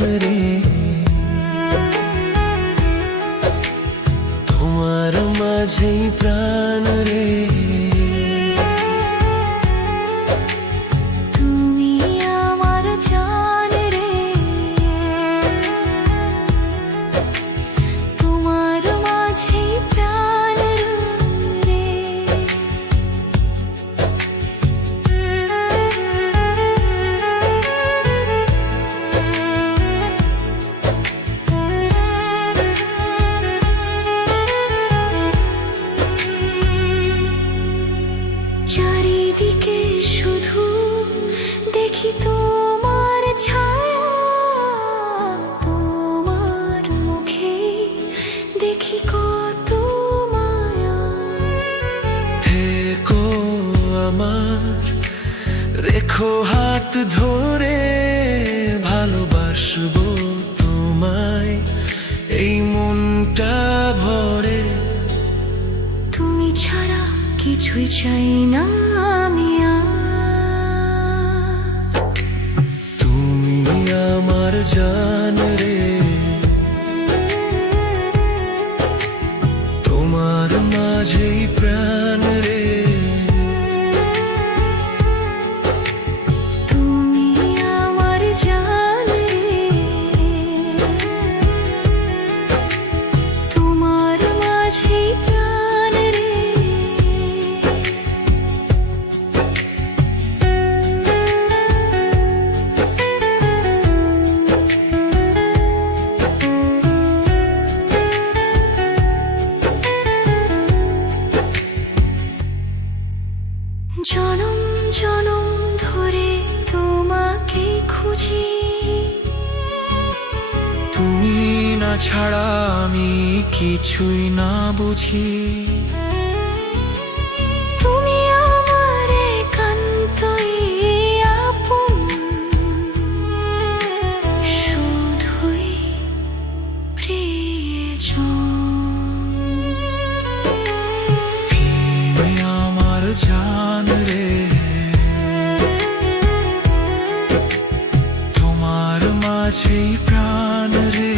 জান রে, তোমার মাঝেই প্রাণ রে। তুমি আমার জান রে, তোমার মাঝেই প্রাণ রে। চারিদিকে শুধু দেখি তোমার ছায়া, তোমার মুখে দেখি কত মায়া। থেকো আমার, রেখো হাত ধরে, ভালোবাসবো তোমায় এই মনটা ভরে। তুমি ছাড়া কিছুই চাই না আমি আর। তুমি আমার জান রে, তোমার মাঝেই প্রাণ রে। তুমি আমার জান রে, তোমার মাঝেই প্রাণ রে। জনম জনম ধরে তোমাকে খুঁজি, তুমি না ছাড়া আমি কিছুই না বুঝি। তুমি আমার একান্তই আপন, শুধুই প্রিয়জন। তুমি আমার জান রে, তোমার মাঝেই প্রাণ রে।